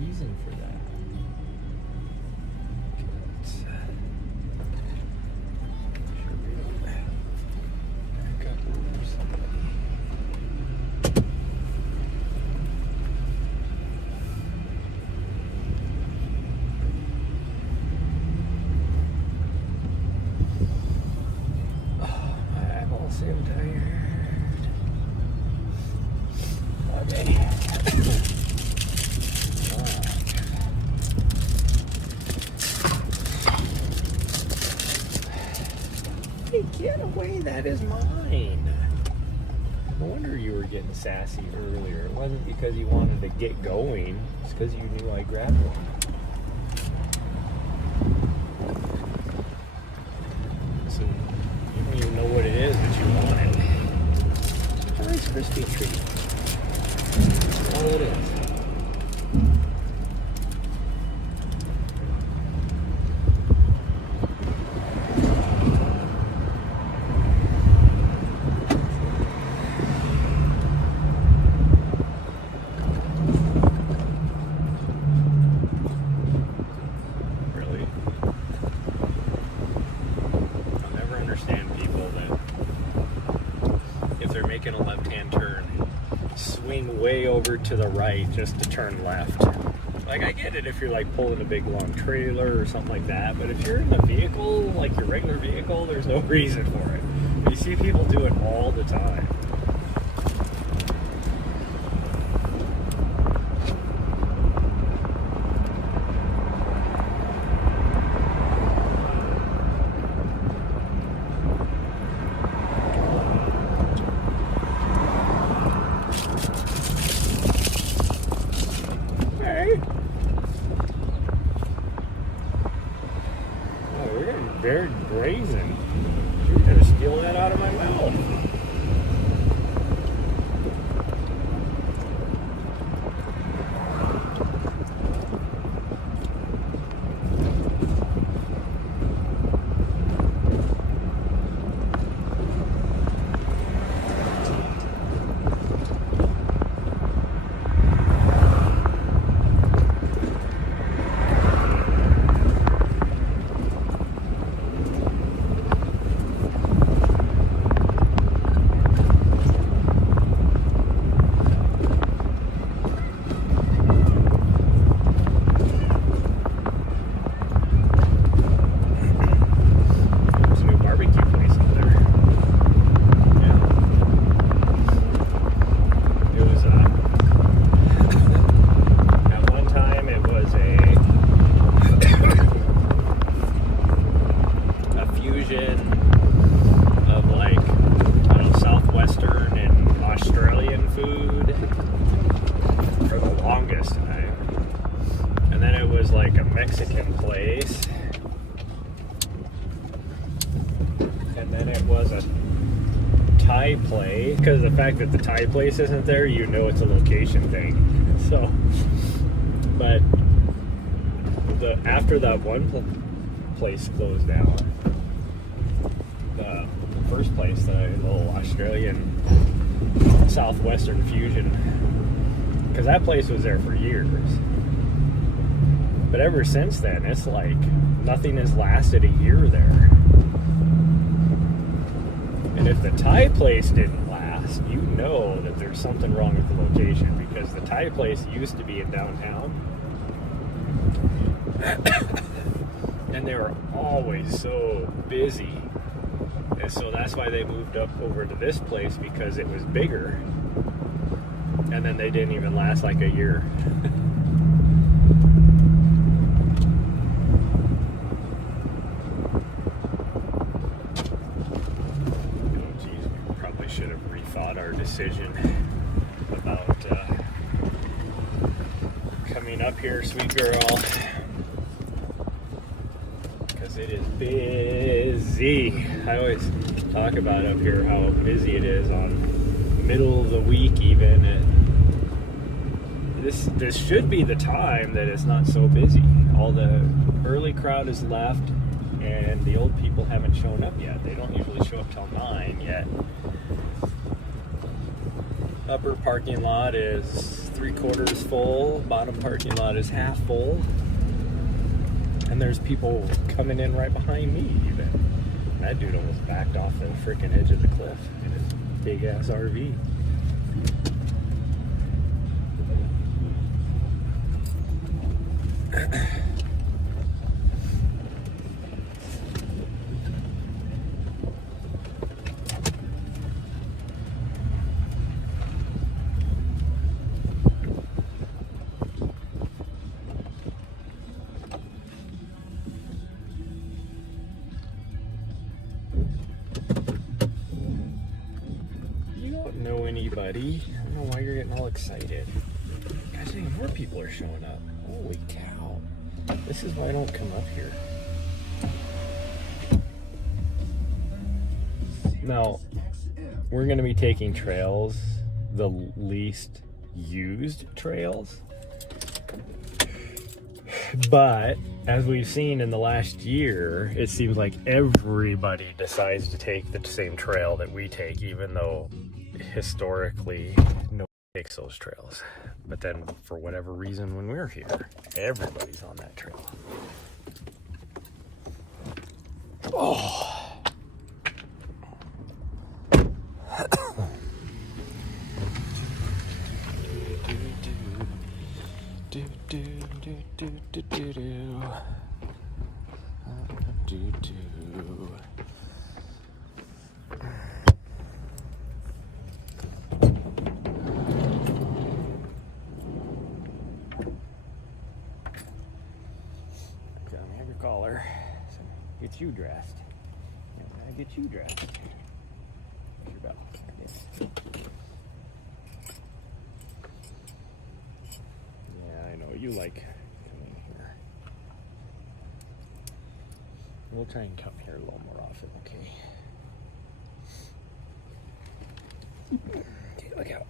reason for that. I'm tired. Okay. Hey, get away, that is mine. No wonder you were getting sassy earlier. It wasn't because you wanted to get going, it's because you knew I grabbed one. So you don't even know what it is, but you want it. It's a Rice Krispie treat. That's all it is. Making a left-hand turn, swing way over to the right just to turn left. Like, I get it if you're like pulling a big long trailer or something like that, but if you're in a vehicle, like your regular vehicle, there's no reason for it. You see people do it all the time. Very brazen. You're gonna steal that out of my mouth. Mexican place, and then it was a Thai place. Because the fact that the Thai place isn't there, you know it's a location thing. So, but after that one place closed down, the first place, the little Australian Southwestern Fusion, because that place was there for years. But ever since then, it's like nothing has lasted a year there. And if the Thai place didn't last, you know that there's something wrong with the location, because the Thai place used to be in downtown. And they were always so busy. And so that's why they moved up over to this place, because it was bigger. And then they didn't even last like a year. Should have rethought our decision about coming up here, sweet girl, because it is busy. I always talk about up here how busy it is on middle of the week even. And this should be the time that it's not so busy. All the early crowd is left and the old people haven't shown up yet. They don't usually show up till 9 yet. Upper parking lot is 3/4 full. Bottom parking lot is half full. And there's people coming in right behind me even. That dude almost backed off the freaking edge of the cliff in his big ass RV. Know anybody. I don't know why you're getting all excited. Guys, more people are showing up. Holy cow. This is why I don't come up here. Now, we're going to be taking trails, the least used trails. But as we've seen in the last year, it seems like everybody decides to take the same trail that we take, even though historically nobody takes those trails. But then for whatever reason, when we're here, everybody's on that trail. Oh. Collar. So get you dressed. I get you dressed. Your belt. Yeah, I know you like coming here. We'll try and come here a little more often, okay? Okay, look out.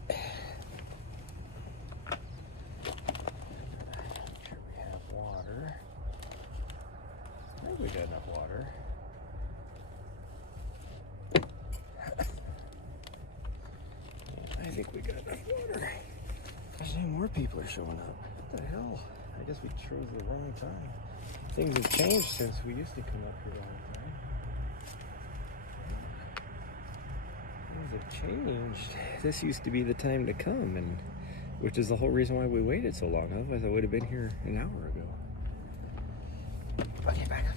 We got enough water. Yeah, I think we got enough water. Gosh, more people are showing up. What the hell? I guess we chose the wrong time. Things have changed since we used to come up here all the time. Things have changed. This used to be the time to come, and which is the whole reason why we waited so long. Otherwise, I would have been here an hour ago. Okay, back up.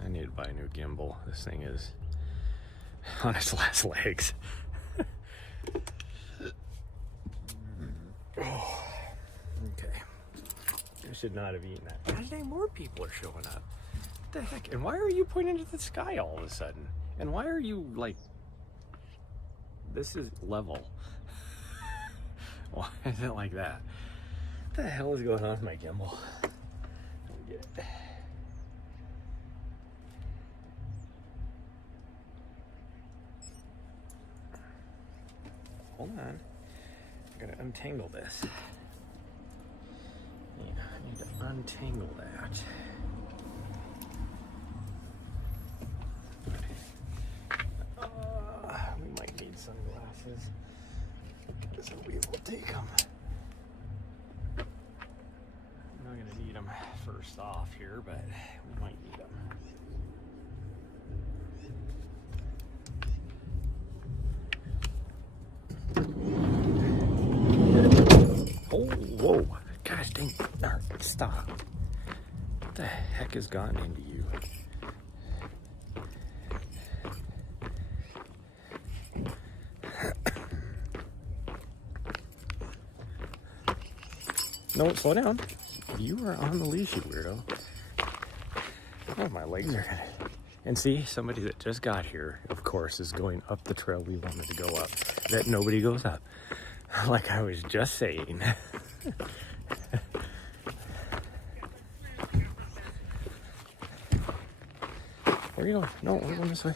I need to buy a new gimbal. This thing is on its last legs. Oh, okay. I should not have eaten that. How did more people are showing up? What the heck? And why are you pointing to the sky all of a sudden? And why are you like, this is level. Why is it like that? What the hell is going on with my gimbal? Let me get it. Hold on. I gotta untangle this. Yeah, I need to untangle that. We might need sunglasses. So we will take them. I'm not gonna need them first off here, but we might need them. Oh, whoa. Gosh dang. Right, stop. What the heck has gotten into you? No, slow down. You are on the leash, you weirdo. Oh, my legs are gonna... And see, somebody that just got here, of course, is going up the trail we wanted to go up. That nobody goes up. Like I was just saying. Where are you going? No, we're going this way.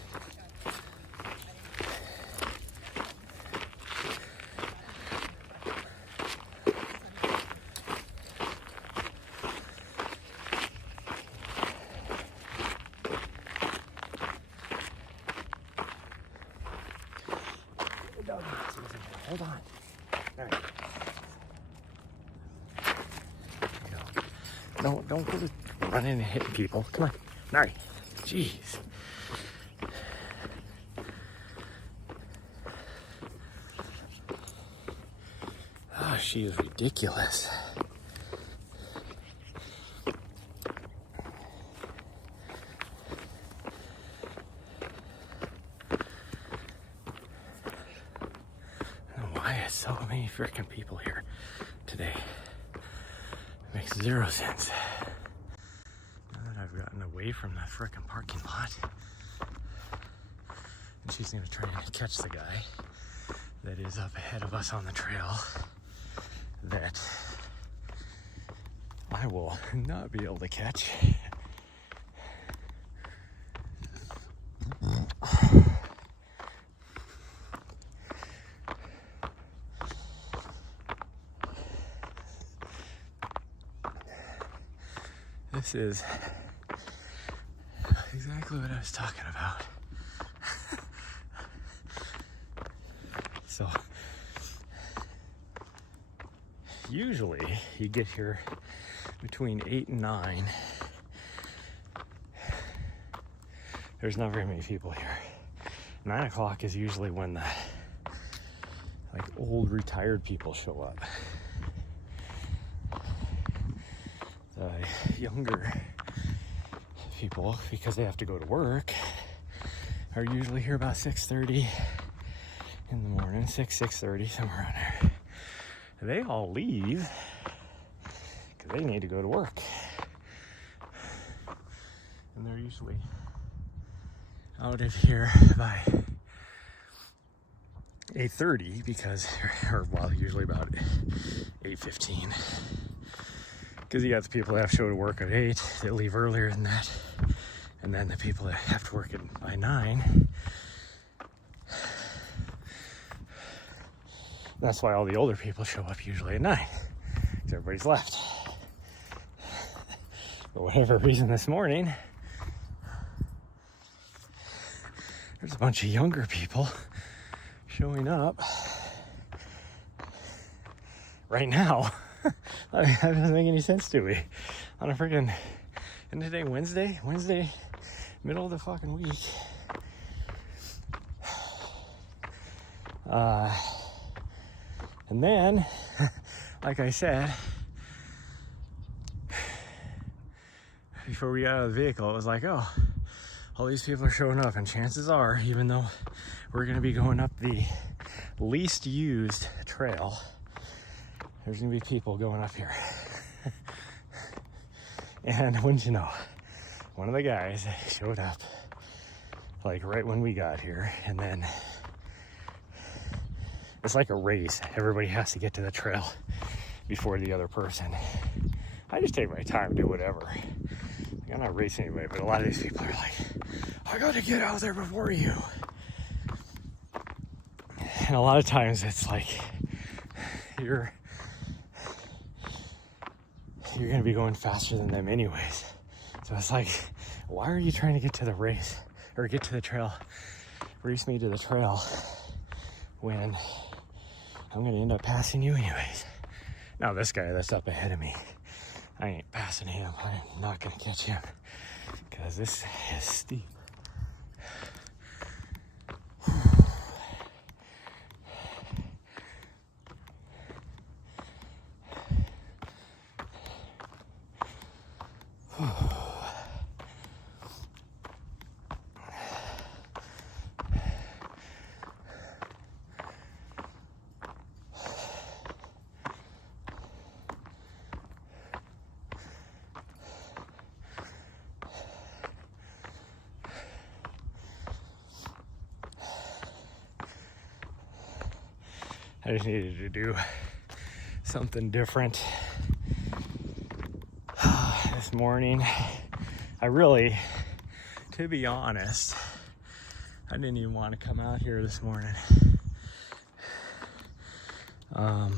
Hold on. All right. No, don't go running and hitting people. Come on. Nahri. Jeez. Oh, she is ridiculous. Why is so many freaking people here today? It makes zero sense. Now that I've gotten away from that freaking parking lot, and she's gonna try and catch the guy that is up ahead of us on the trail that I will not be able to catch. This is exactly what I was talking about. So, usually you get here between 8 and 9. There's not very many people here. 9 o'clock is usually when the old retired people show up. The younger people, because they have to go to work, are usually here about 6:30 in the morning, 6:30, somewhere around there. They all leave because they need to go to work. And they're usually out of here by 8:30 because, usually about 8:15. Because you got the people that have to show to work at 8 that leave earlier than that. And then the people that have to work by 9. That's why all the older people show up usually at 9. Because everybody's left. For whatever reason this morning, there's a bunch of younger people showing up right now. I mean, that doesn't make any sense to me. On a freaking, isn't today Wednesday? Wednesday, middle of the fucking week. And then, like I said, before we got out of the vehicle, it was like, oh, all these people are showing up, and chances are, even though we're going to be going up the least used trail, there's gonna be people going up here. And wouldn't you know, one of the guys showed up right when we got here, and then it's like a race. Everybody has to get to the trail before the other person. I just take my time, do whatever. I'm not racing anybody, but a lot of these people are like, I gotta get out there before you. And a lot of times it's like, you're going to be going faster than them anyways. So it's like, why are you trying to get to the race or get to the trail, race me to the trail when I'm going to end up passing you anyways? Now this guy that's up ahead of me, I ain't passing him. I'm not going to catch him because this is steep. I just needed to do something different this morning. I really to be honest, I didn't even want to come out here this morning. I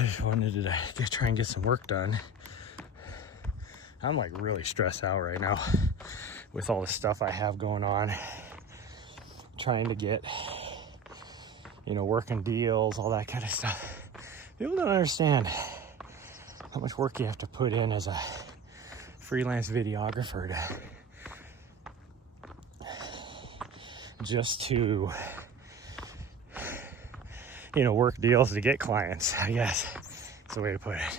just wanted to try and get some work done. I'm like really stressed out right now with all the stuff I have going on. Trying to get, working deals, all that kind of stuff. People don't understand how much work you have to put in as a freelance videographer just to, work deals to get clients, I guess. That's the way to put it.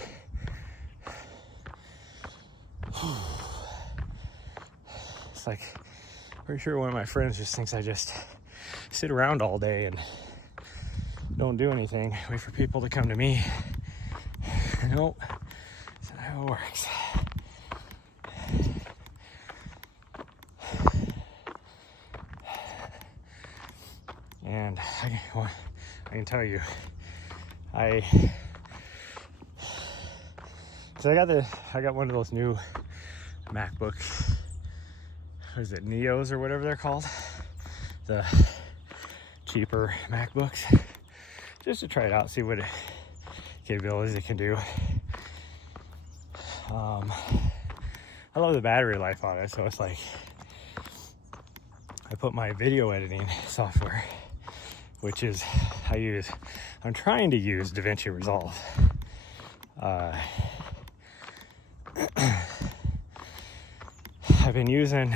It's like, pretty sure one of my friends just thinks I just sit around all day and don't do anything, wait for people to come to me. Nope, that's not how it works. And I can tell you, I got one of those new MacBook, what is it, Neos or whatever they're called, the cheaper MacBooks, just to try it out, see what capabilities it can do. I love the battery life on it, so it's like I put my video editing software, which is I'm trying to use DaVinci Resolve. I've been using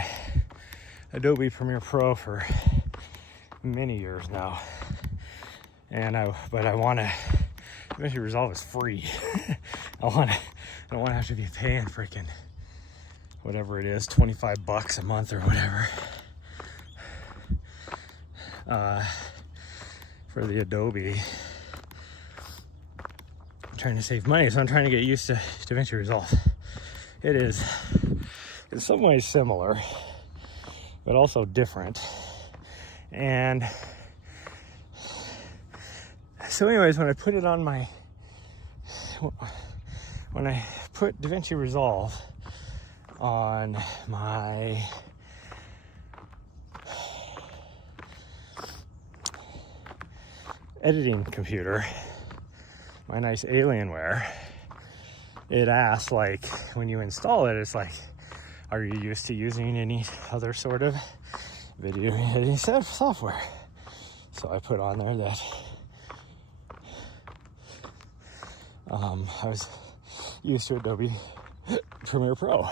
Adobe Premiere Pro for many years now, but I want to. DaVinci Resolve is free. I don't want to have to be paying freaking whatever it is, $25 a month or whatever, for the Adobe. I'm trying to save money, so I'm trying to get used to DaVinci Resolve. It is in some ways similar, but also different. And so anyways, when I put DaVinci Resolve on my editing computer, my nice Alienware, it asks, like, when you install it, it's like, are you used to using any other sort of video editing software? So I put on there that I was used to Adobe Premiere Pro.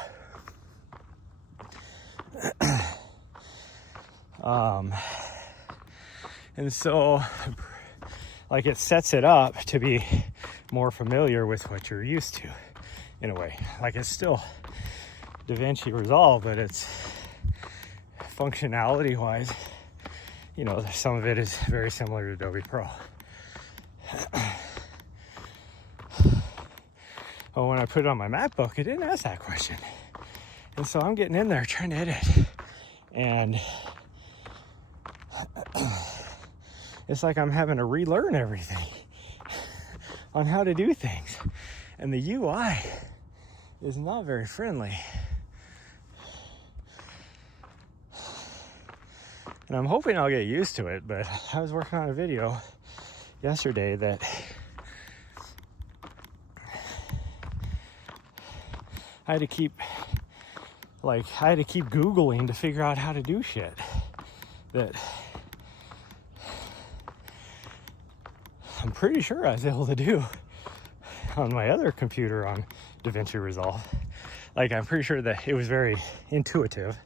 And so, like, it sets it up to be more familiar with what you're used to, in a way. Like, it's still DaVinci Resolve, but it's functionality-wise, some of it is very similar to Adobe Pro. But when I put it on my MacBook, it didn't ask that question. And so I'm getting in there trying to edit. And it's like I'm having to relearn everything on how to do things. And the UI is not very friendly. And I'm hoping I'll get used to it, but I was working on a video yesterday that I had to keep Googling to figure out how to do shit that I'm pretty sure I was able to do on my other computer on DaVinci Resolve. Like, I'm pretty sure that it was very intuitive.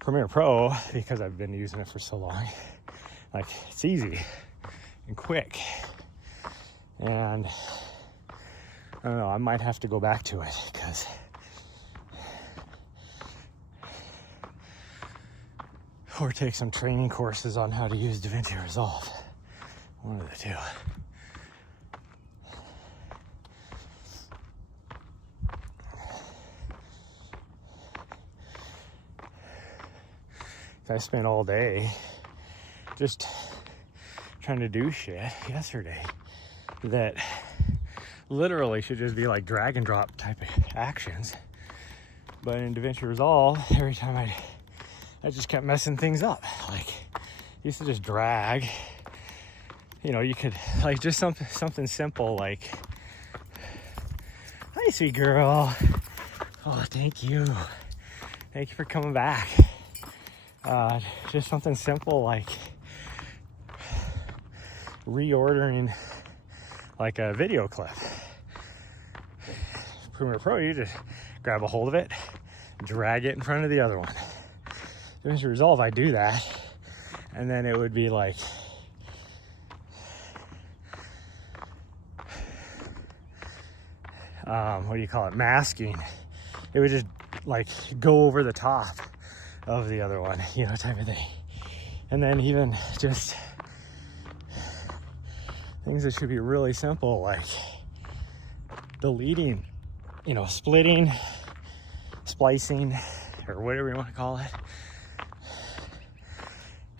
Premiere Pro, because I've been using it for so long, like, it's easy and quick. And I don't know, I might have to go back to it, because or take some training courses on how to use DaVinci Resolve. One of the two. I spent all day just trying to do shit yesterday that literally should just be like drag and drop type of actions. But in DaVinci Resolve, every time I just kept messing things up. Like, used to just drag. You know, you could, like, just something simple like, hi, sweet girl. Oh, thank you. Thank you for coming back. Just something simple like reordering like a video clip. Premiere Pro, you just grab a hold of it, drag it in front of the other one. DaVinci Resolve, I do that, and then it would be like, what do you call it, masking. It would just like go over the top of the other one, you know, type of thing. And then even just things that should be really simple, like deleting, you know, splitting, splicing, or whatever you want to call it,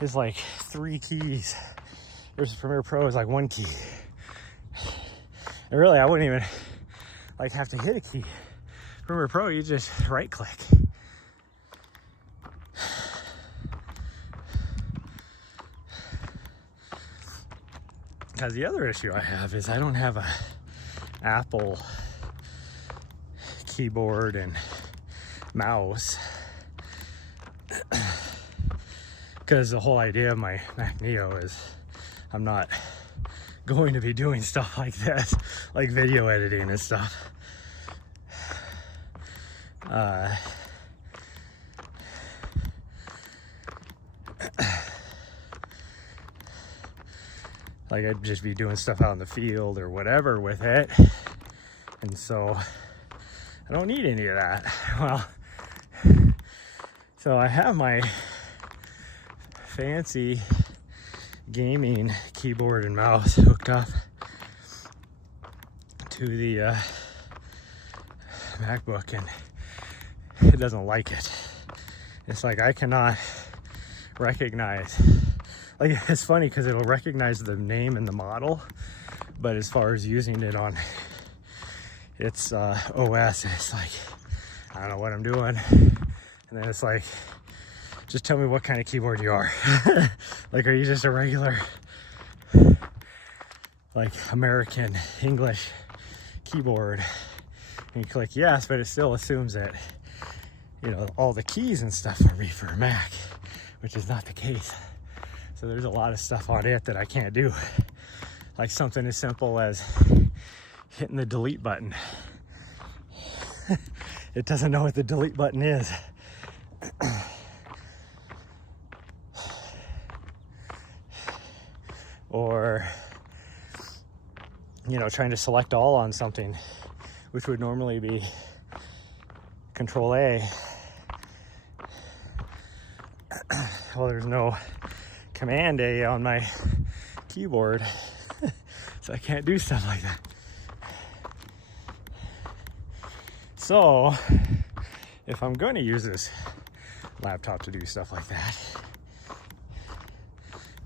is like 3 keys versus Premiere Pro is like 1 key. And really, I wouldn't even like have to hit a key. Premiere Pro, you just right click. Because the other issue I have is I don't have a Apple keyboard and mouse. Because the whole idea of my Mac Neo is I'm not going to be doing stuff like this, like video editing and stuff. Like I'd just be doing stuff out in the field or whatever with it. And so I don't need any of that. Well, so I have my fancy gaming keyboard and mouse hooked up to the MacBook, and it doesn't like it. It's like I cannot recognize, like, it's funny because it'll recognize the name and the model, but as far as using it on its OS, it's like, I don't know what I'm doing. And then it's like, just tell me what kind of keyboard you are. Like, are you just a regular, like, American English keyboard? And you click yes, but it still assumes that, you know, all the keys and stuff are for a Mac, which is not the case. So there's a lot of stuff on it that I can't do. Like something as simple as hitting the delete button. It doesn't know what the delete button is. Or, you know, trying to select all on something, which would normally be Control A. Well, there's no Command A on my keyboard, so I can't do stuff like that. So, if I'm going to use this laptop to do stuff like that,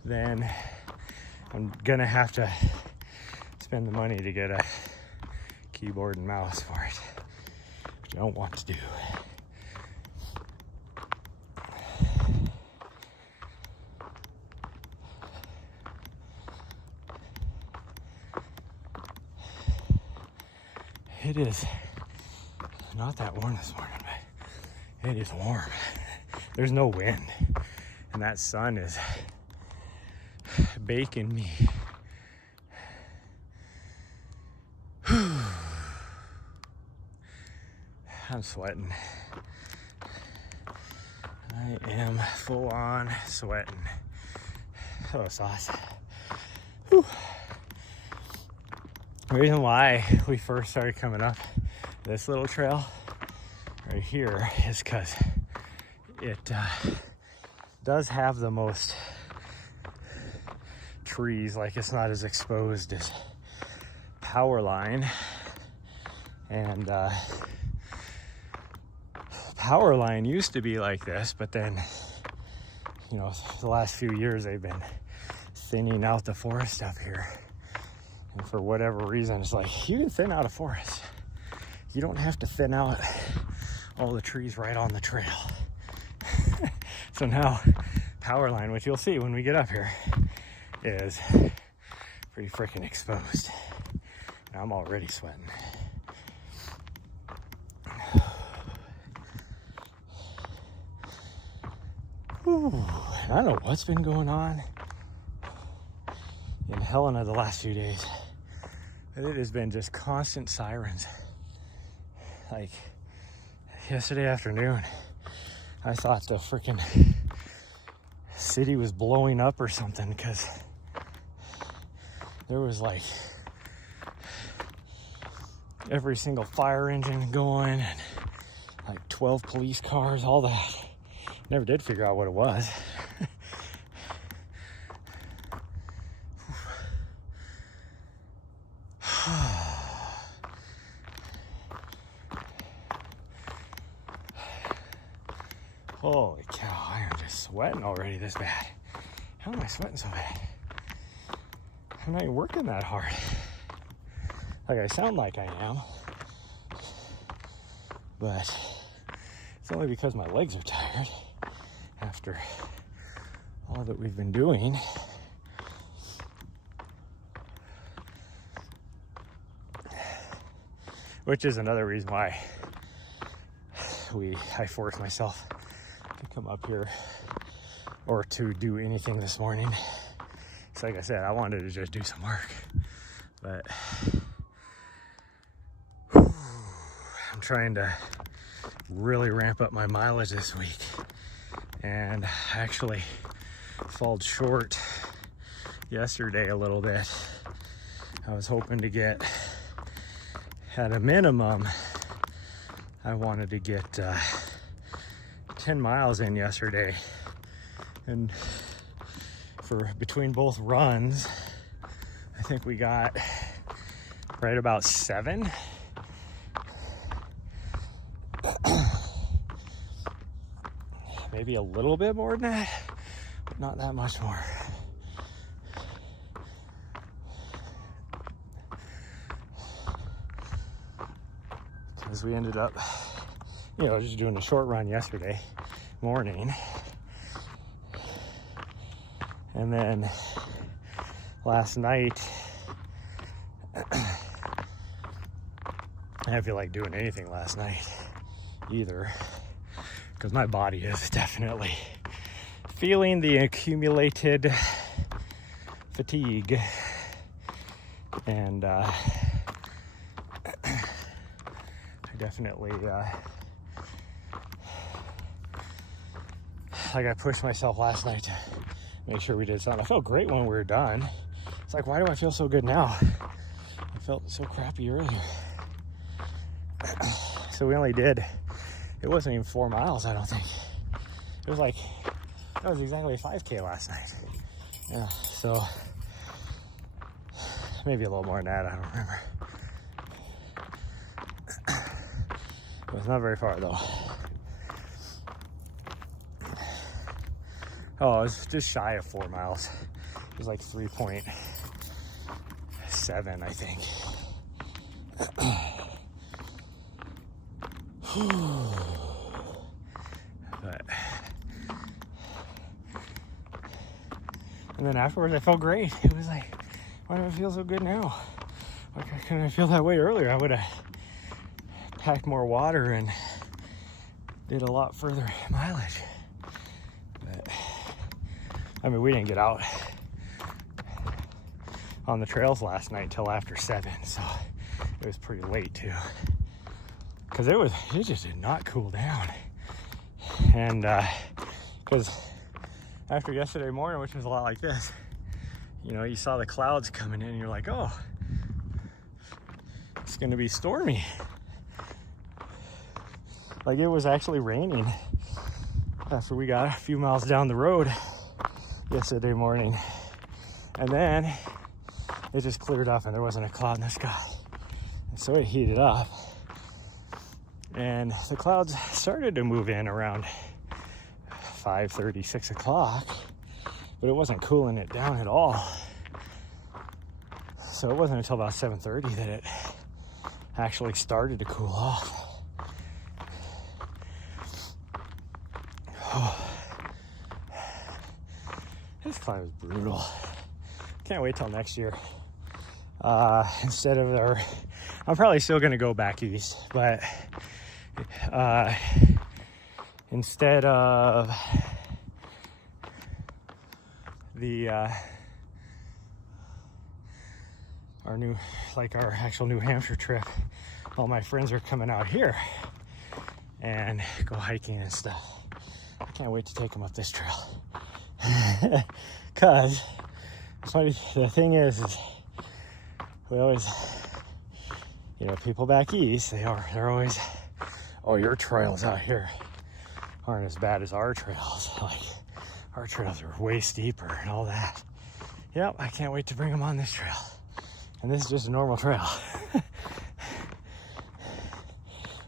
then I'm gonna have to spend the money to get a keyboard and mouse for it, which I don't want to do. It is not that warm this morning, but it is warm. There's no wind, and that sun is baking me. I'm sweating. I am full on sweating. Hello, sauce. Whew. The reason why we first started coming up this little trail right here is because it does have the most trees. Like, it's not as exposed as Power Line, and Power Line used to be like this, but then, you know, the last few years they've been thinning out the forest up here. And for whatever reason, it's like, you can thin out a forest. You don't have to thin out all the trees right on the trail. So now power line, which you'll see when we get up here, is pretty freaking exposed. And I'm already sweating. Whew. I don't know what's been going on in Helena the last few days, but it has been just constant sirens. Like yesterday afternoon, I thought the freaking city was blowing up or something, because there was like every single fire engine going and like 12 police cars, all that. Never did figure out what it was. Holy cow, I am just sweating already this bad. How am I sweating so bad? I'm not even working that hard. Like I sound like I am. But it's only because my legs are tired after all that we've been doing. Which is another reason why I forced myself to come up here or to do anything this morning. So like I said, I wanted to just do some work, but I'm trying to really ramp up my mileage this week, and I actually falled short yesterday a little bit. I was hoping to get, at a minimum, I wanted to get 10 miles in yesterday, and for between both runs, I think we got right about 7. Maybe a little bit more than that, but not that much more. Because we ended up, just doing a short run yesterday morning. And then last night, I didn't feel like doing anything last night either, because my body is definitely feeling the accumulated fatigue. And I definitely I pushed myself last night to make sure we did something. I felt great when we were done. It's like, why do I feel so good now? I felt so crappy earlier. So we only did, it wasn't even 4 miles, I don't think. It was like, that was exactly a 5K last night. Yeah, so maybe a little more than that, I don't remember. It was not very far though. Oh, it was just shy of 4 miles. It was like 3.7, I think. But, and then afterwards I felt great. It was like, why do I feel so good now? Why couldn't I feel that way earlier? I would have packed more water and did a lot further mileage. But I mean, we didn't get out on the trails last night till after 7, so it was pretty late too. Because it just did not cool down. And because after yesterday morning, which was a lot like this, you saw the clouds coming in and you're like, oh, it's gonna be stormy. Like, it was actually raining after we got a few miles down the road yesterday morning. And then it just cleared up and there wasn't a cloud in the sky. And so it heated up. And the clouds started to move in around 5:30, 6 o'clock, but it wasn't cooling it down at all. So it wasn't until about 7:30 that it actually started to cool off. Oh. This climb is brutal. Can't wait till next year. Instead of I'm probably still gonna go back east, but instead of the our actual New Hampshire trip, all my friends are coming out here and go hiking and stuff. I can't wait to take them up this trail. Cause the thing is we always, people back east, they're always, oh, your trails out here aren't as bad as our trails. Like, our trails are way steeper and all that. Yep, I can't wait to bring them on this trail. And this is just a normal trail.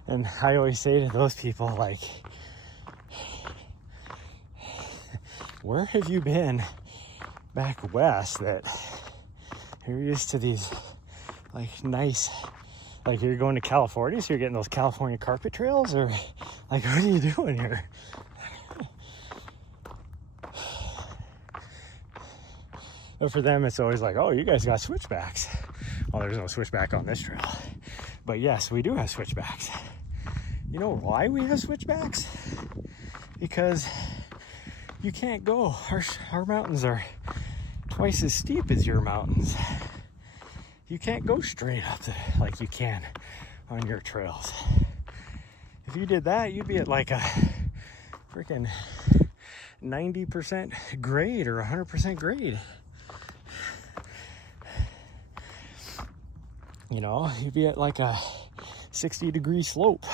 And I always say to those people, like, where have you been back west that you're used to these, like, nice, like, you're going to California, so you're getting those California carpet trails, or, like, what are you doing here? But for them, it's always like, oh, you guys got switchbacks. Well, there's no switchback on this trail. But yes, we do have switchbacks. You know why we have switchbacks? Because you can't go. Our mountains are twice as steep as your mountains. You can't go straight up like you can on your trails. If you did that, you'd be at like a freaking 90% grade or 100% grade. You'd be at like a 60-degree slope.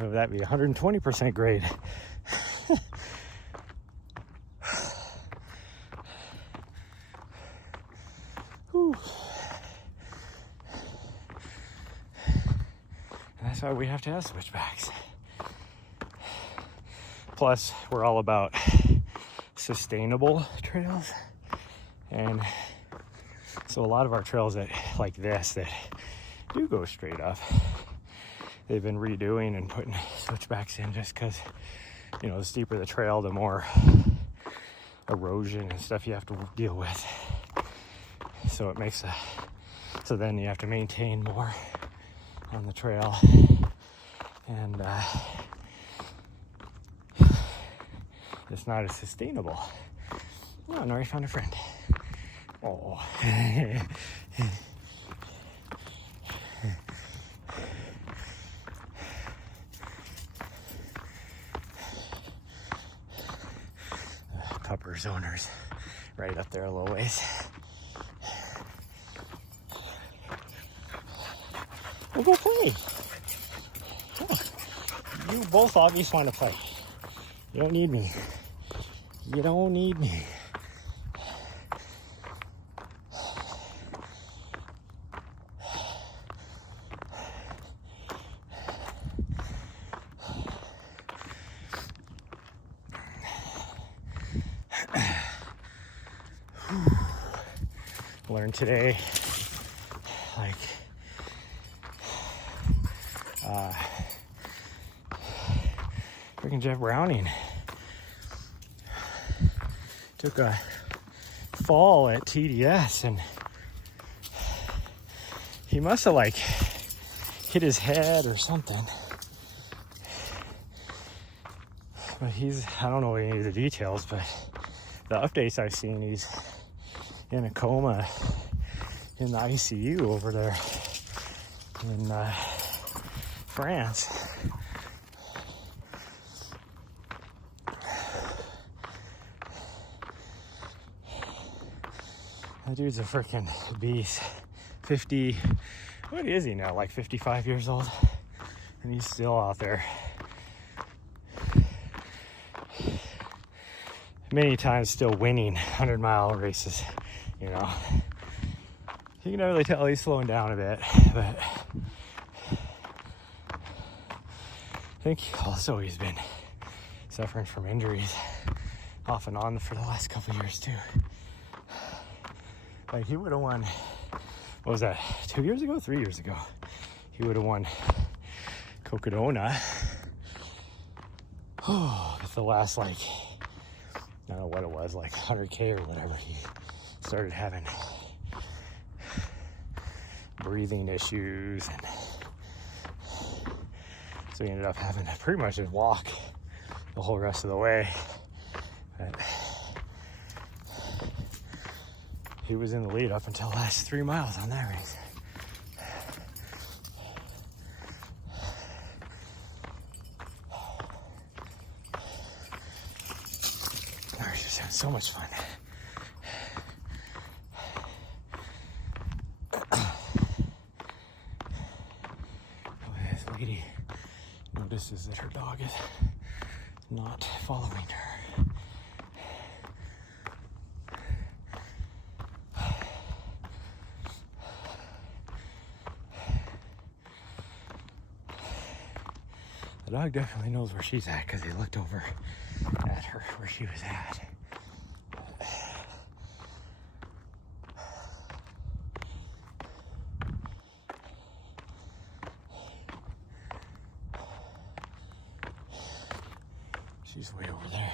Would that be 120% grade? Whew. And that's why we have to have switchbacks. Plus, we're all about sustainable trails. And so a lot of our trails that do go straight up, they've been redoing and putting switchbacks in just because, the steeper the trail, the more erosion and stuff you have to deal with. So it makes so then you have to maintain more on the trail. And it's not as sustainable. Oh, Nahri found a friend. Oh. Puppers owners right up there a little ways. We'll go play. Oh, you both obviously want to play. You don't need me. You don't need me. Learned today, like, freaking Jeff Browning took a fall at TDS and he must have like hit his head or something. But I don't know any of the details, but the updates I've seen, he's in a coma in the ICU over there in France. That dude's a freaking beast. What is he now? Like 55 years old? And he's still out there. Many times still winning 100-mile races. You can never really tell he's slowing down a bit, but I think also he's been suffering from injuries off and on for the last couple of years too. Like, he would have won, what was that, 2 years ago, 3 years ago? He would have won Cocodona It's the last, like, I don't know what it was, like 100K or whatever, he started having breathing issues, and so he ended up having to pretty much just walk the whole rest of the way. But he was in the lead up until the last 3 miles on that race. Nahri just having so much fun. This lady notices that her dog is not following her. The dog definitely knows where she's at because he looked over at her where she was at. She's way over there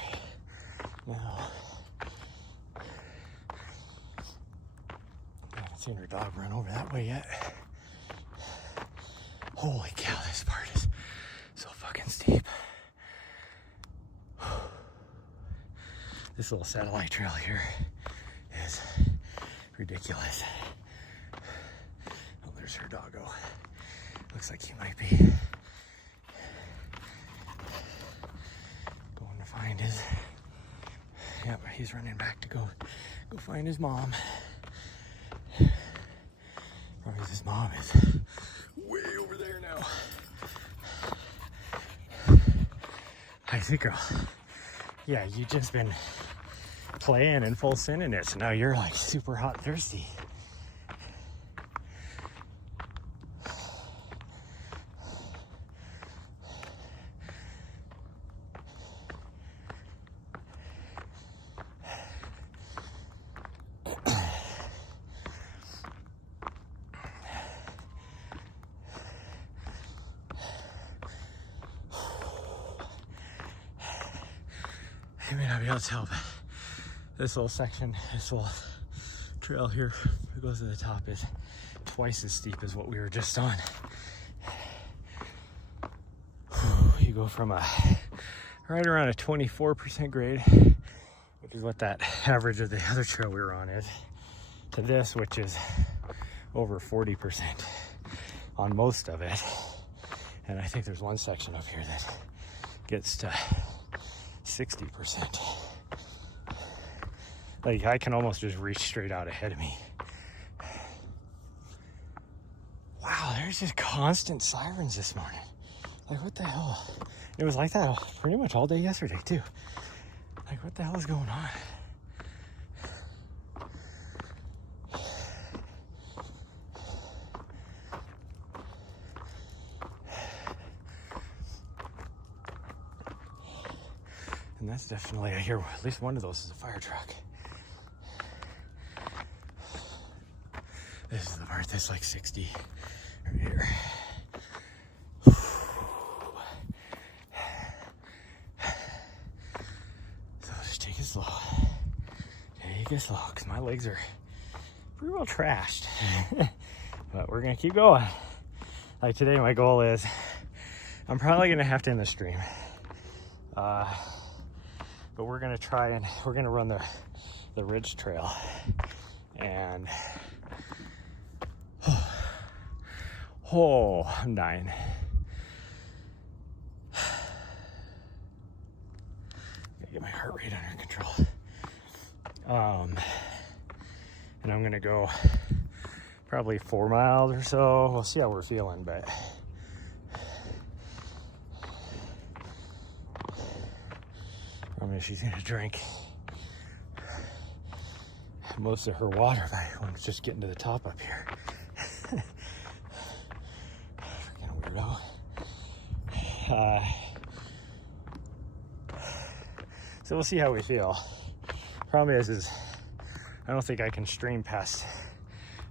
now. I haven't seen her dog run over that way yet. Holy cow, this part is so fucking steep. This little satellite trail here is ridiculous. Oh, there's her doggo. Looks like he might be going to find his, yep, he's running back to go find his mom. Probably his mom is way over there now. I think, girl. Yeah, you just been playing in full sin in it, so now you're like super hot and thirsty. You may not be able to tell, but this little section, this little trail here that goes to the top is twice as steep as what we were just on. You go from right around a 24% grade, which is what that average of the other trail we were on is, to this, which is over 40% on most of it. And I think there's one section up here that gets to 60%. Like, I can almost just reach straight out ahead of me. Wow, there's just constant sirens this morning. Like, what the hell? It was like that pretty much all day yesterday too. Like, what the hell is going on? And that's definitely, I hear at least one of those is a fire truck. This is the part that's like 60 right here. So just take it slow. Take it slow, because my legs are pretty well trashed. But we're gonna keep going. Like today, my goal is, I'm probably gonna have to end the stream. But we're gonna try and we're gonna run the ridge trail, and oh, I'm dying. Gotta get my heart rate under control. And I'm gonna go probably 4 miles or so. We'll see how we're feeling, but I mean, she's gonna drink most of her water by just getting to the top up here. Freaking weirdo. So we'll see how we feel. Problem is I don't think I can stream past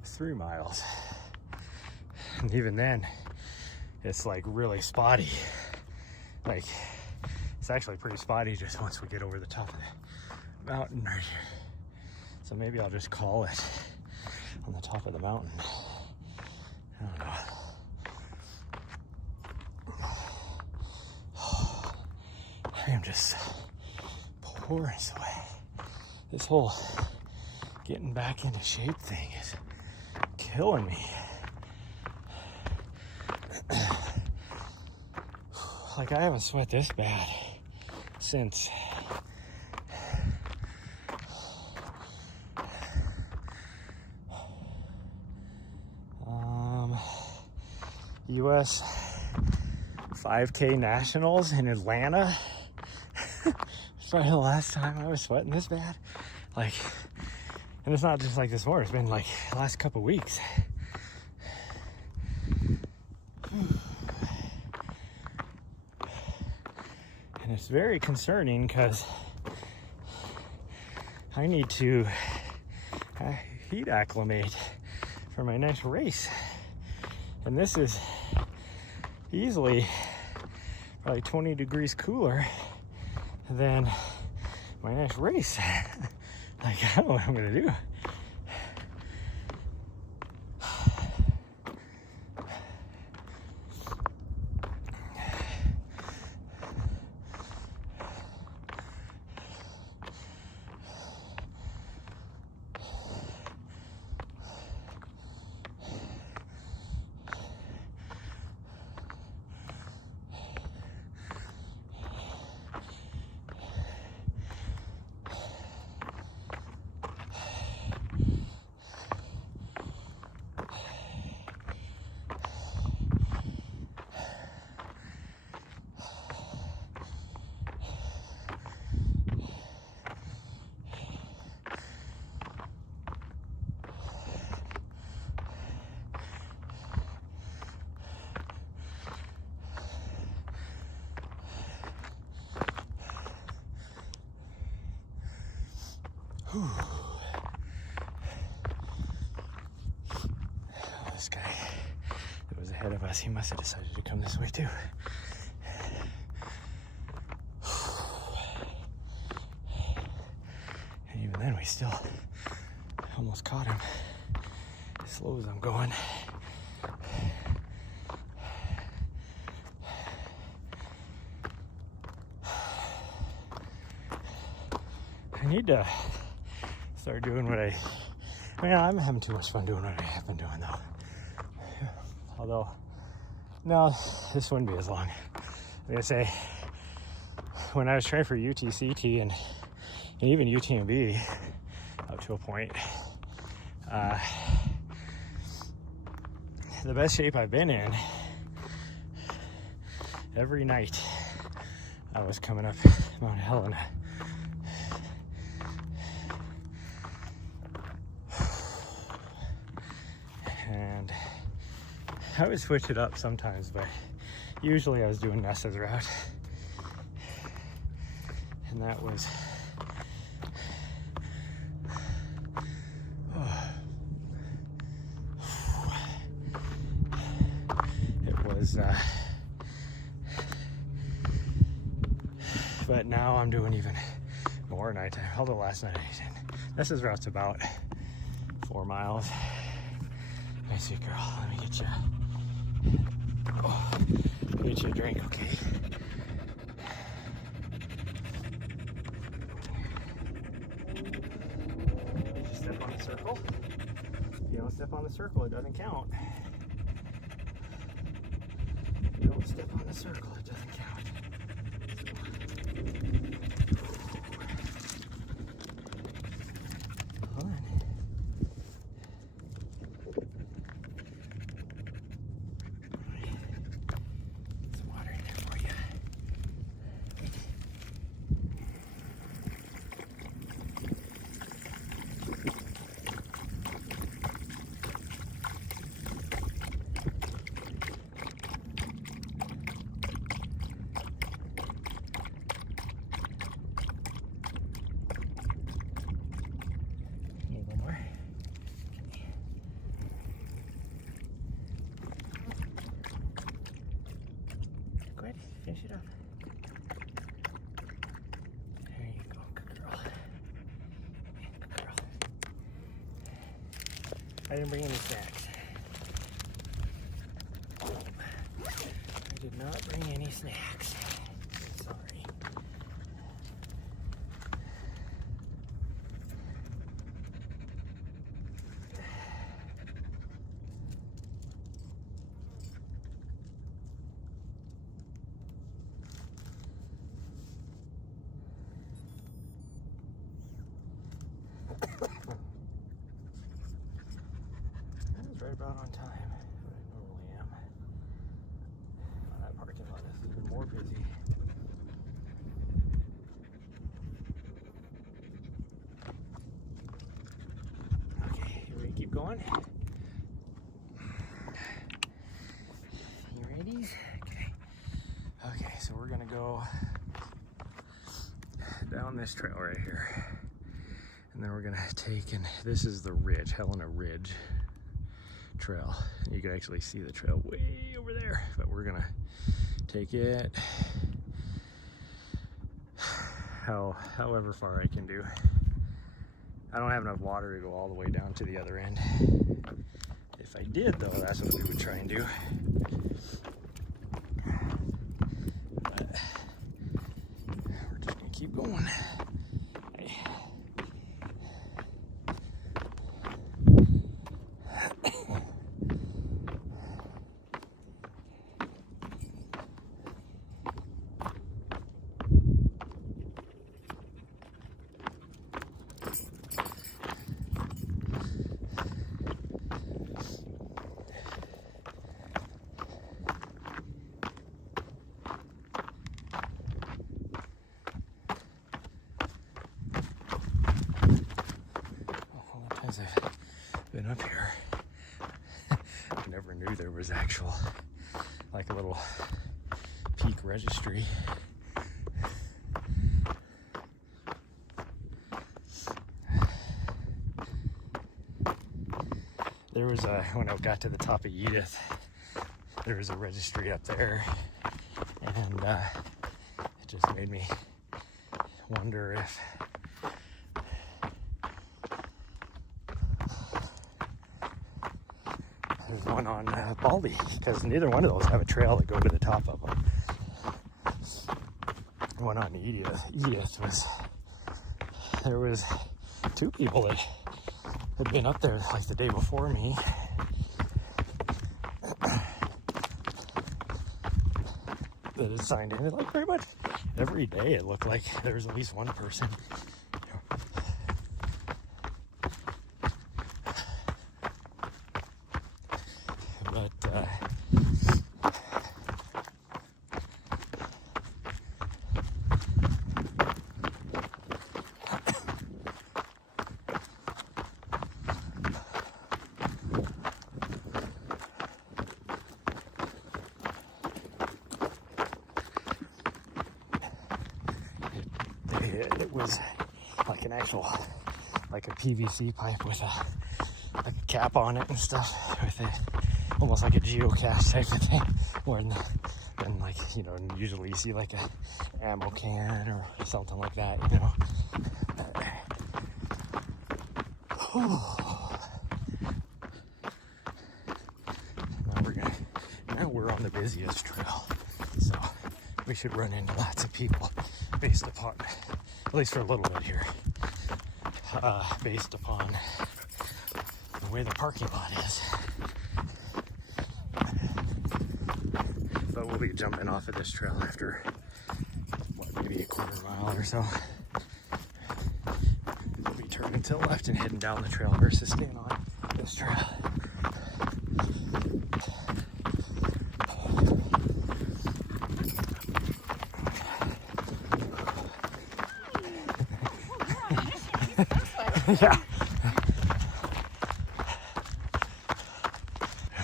3 miles. And even then, it's like really spotty. Like, It's actually pretty spotty just once we get over the top of the mountain right here. So maybe I'll just call it on the top of the mountain. I don't know. I am just pouring sweat. This whole getting back into shape thing is killing me. Like, I haven't sweat this bad since US 5K Nationals in Atlanta. It's probably the last time I was sweating this bad. Like, and it's not just like this morning, it's been like the last couple weeks. And it's very concerning because I need to heat acclimate for my next race. And this is easily probably 20 degrees cooler than my next race. Like, I don't know what I'm gonna do. This guy that was ahead of us, he must have decided to come this way too. And even then, we still almost caught him. As slow as I'm going. I need to start doing what I'm having too much fun doing what I have been doing though. Although, no, this wouldn't be as long. I'm gonna say, when I was training for UTCT and even UTMB up to a point, the best shape I've been in, every night I was coming up Mount Helena. And I would switch it up sometimes, but usually I was doing Nessa's route. And that was but now I'm doing even more nighttime. Although last night I did. Nessa's route's about 4 miles. Nice, sweet girl. Let me get you. Get you a drink, okay? Just step on the circle. If you don't step on the circle, it doesn't count. If you don't step on the circle, it doesn't count. Hold on. Some water in there for you. Finish it up. I didn't bring any snacks. I did not bring any snacks. Sorry. Right about on time, what I normally am. That parking lot is even more busy. Okay, you ready to keep going? You ready? Okay. Okay, so we're gonna go down this trail right here. And then we're gonna take, and this is the ridge, Helena Ridge trail. You can actually see the trail way over there, but we're gonna take it however far I can do. I don't have enough water to go all the way down to the other end. If I did though, that's what we would try and do. But we're just gonna keep going. I've been up here. I never knew there was actual, like a little peak registry. There was when I got to the top of Edith, there was a registry up there, and it just made me wonder if there's one on Baldy, because neither one of those have a trail that go to the top of them. One on Edith was, there was two people that had been up there like the day before me. That had signed in. Like pretty much every day it looked like there was at least one person. But it was like an actual, like a PVC pipe with a cap on it and stuff, with it almost like a geocache type of thing, more than like, you know, usually you see like a ammo can or something like that, you know. Now we're on the busiest trail, so we should run into lots of people based upon, at least for a little bit here, based upon the way the parking lot is. But we'll be jumping off of this trail after, what, maybe a quarter mile or so. We'll be turning to the left and heading down the trail versus staying on this trail. Yeah.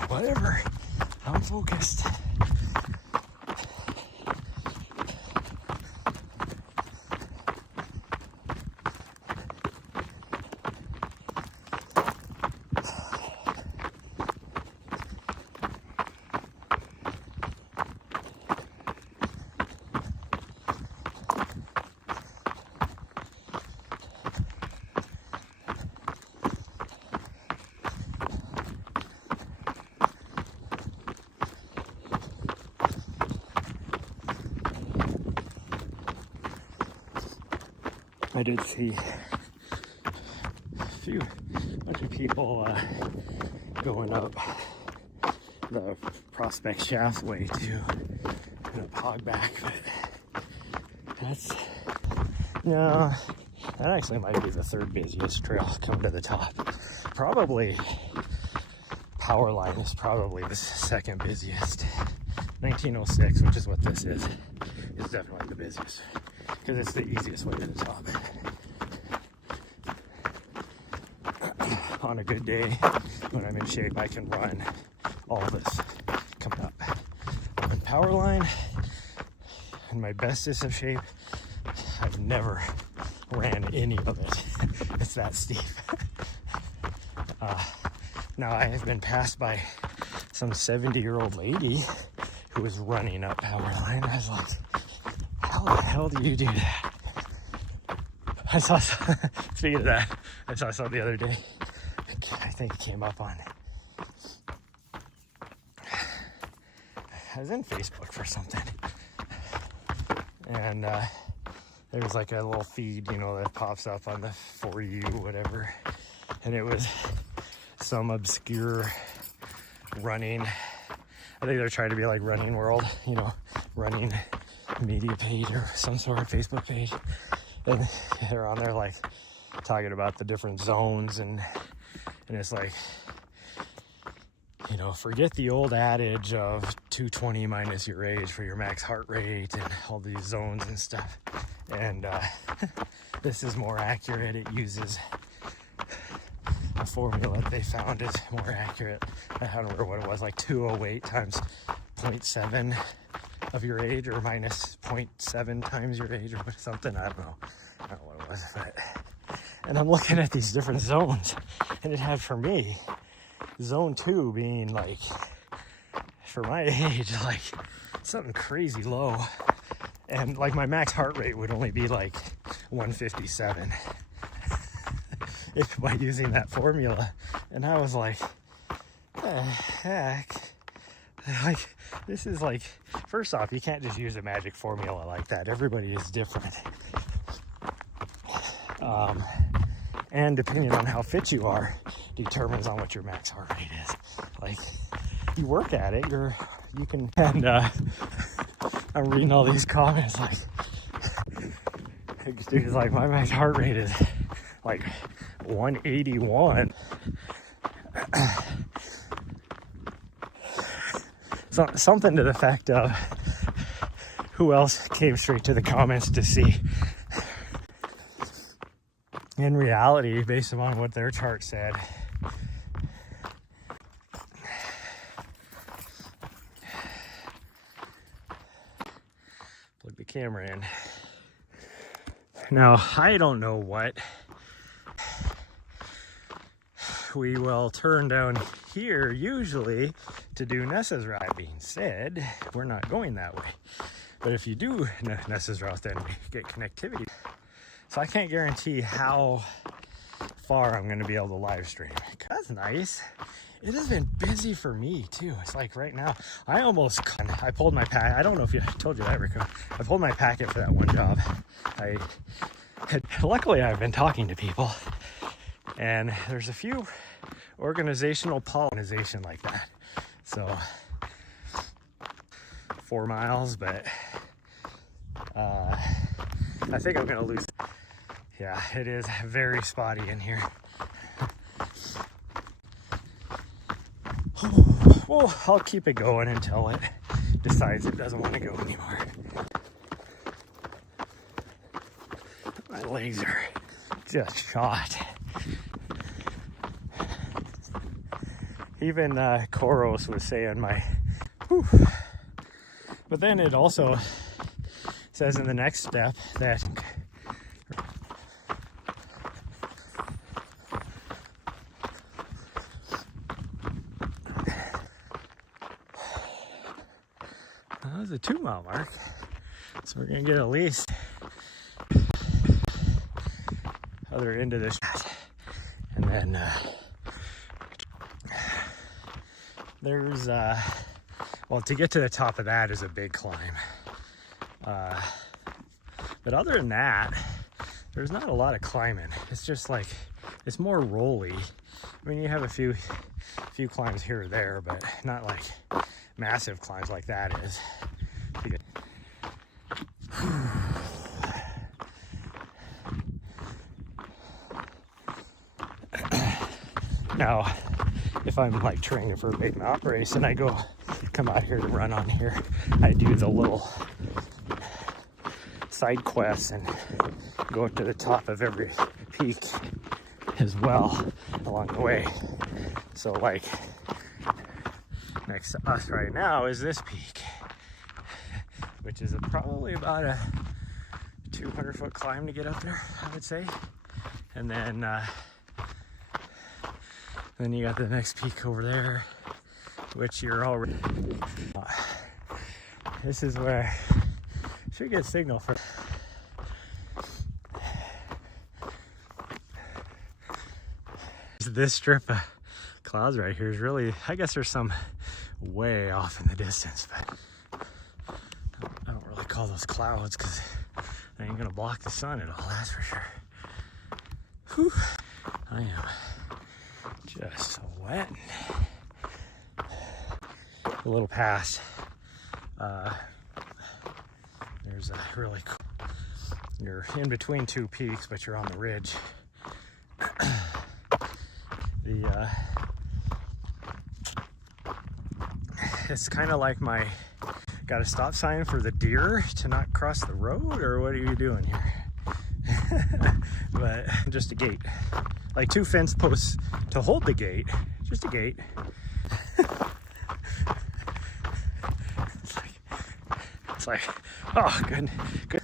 Whatever. I'm focused. I did see bunch of people going up the Prospect Shaft way to put up Hogback, but that's, no, that actually might be the third busiest trail coming to the top. Probably Powerline is probably the second busiest. 1906, which is what this is definitely the busiest because it's the easiest way to the top. On a good day, when I'm in shape, I can run all of this coming up. On Powerline, in my bestest of shape, I've never ran any of it. It's that steep. Now I have been passed by some 70-year-old lady who was running up Powerline. I was like, how the hell do you do that? I saw, speaking of that, I saw something the other day. I think it came up on, I was in Facebook for something, and there was like a little feed, you know, that pops up on the For You, whatever, and it was some obscure running, I think they're trying to be like Running World, you know, running media page or some sort of Facebook page, and they're on there like talking about the different zones, and it's like, you know, forget the old adage of 220 minus your age for your max heart rate and all these zones and stuff, and this is more accurate. It uses a formula they found is more accurate. I don't remember what it was, like 208 times 0.7 of your age, or minus 0.7 times your age, or something. I don't know what it was, but, and I'm looking at these different zones, and it had for me zone 2 being like, for my age, like something crazy low, and like my max heart rate would only be like 157 if by using that formula. And I was like, the heck, like, this is like, first off, you can't just use a magic formula like that. Everybody is different, and depending on how fit you are determines on what your max heart rate is. Like, you work at it, you can, and I'm reading all these comments like, dude's like, my max heart rate is like 181. So, something to the effect of, who else came straight to the comments to see? In reality, based upon what their chart said, plug the camera in. Now, I don't know what we will turn down here usually to do Nessa's route. That being said, we're not going that way. But if you do Nessa's route, then we get connectivity. So I can't guarantee how far I'm going to be able to live stream. That's nice. It has been busy for me too. It's like right now, I pulled my pack. I don't know if I told you that, Rico. I pulled my packet for that one job. Luckily I've been talking to people, and there's a few organizational pollination like that. So 4 miles, but I think I'm gonna lose. Yeah, it is very spotty in here. Well, I'll keep it going until it decides it doesn't want to go anymore. My legs are just shot. Even Koros was saying whew. But then it also says in the next step that that was a 2 mile mark, so we're gonna get at least other end of this, and then there's well, to get to the top of that is a big climb, but other than that, there's not a lot of climbing. It's just like, it's more rolly. I mean, you have a few climbs here or there, but not like massive climbs like that is. Now, if I'm like training for a big mountain race and I come out here to run on here, I do the little side quests and go to the top of every peak as well along the way. So like next to us right now is this peak, which is probably about a 200-foot climb to get up there, I would say. And then you got the next peak over there, which you're already. This is where I should get signal for. This strip of clouds right here is really, I guess there's some way off in the distance, but I don't really call those clouds because they ain't gonna block the sun at all, that's for sure. Whew. I am just sweating. A little past, there's a really cool, you're in between two peaks, but you're on the ridge. It's kind of like got a stop sign for the deer to not cross the road, or what are you doing here? But just a gate, like 2 fence posts to hold the gate, just a gate. It's like, oh, good.